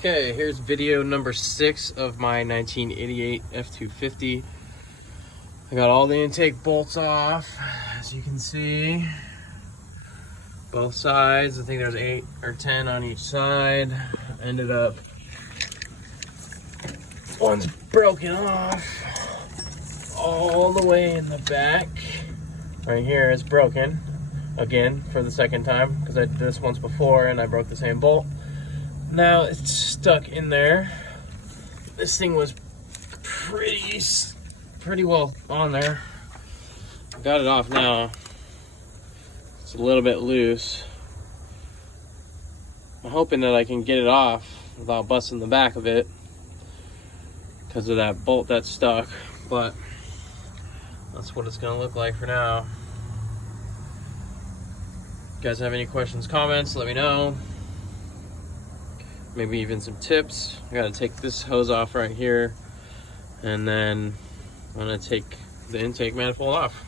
Okay, here's video number 6 of my 1988 F-250. I got all the intake bolts off, as you can see. Both sides, I think there's 8 or 10 on each side. Ended up, one's broken off all the way in the back. Right here is broken, again, for the second time, because I did this once before and I broke the same bolt. Now it's stuck in there. This thing was pretty well on there. Got it off now. It's a little bit loose. I'm hoping that I can get it off without busting the back of it because of that bolt that's stuck, but that's what it's gonna look like for now. If you guys have any questions, comments, let me know. Maybe even some tips. I gotta take this hose off right here, and then I'm gonna take the intake manifold off.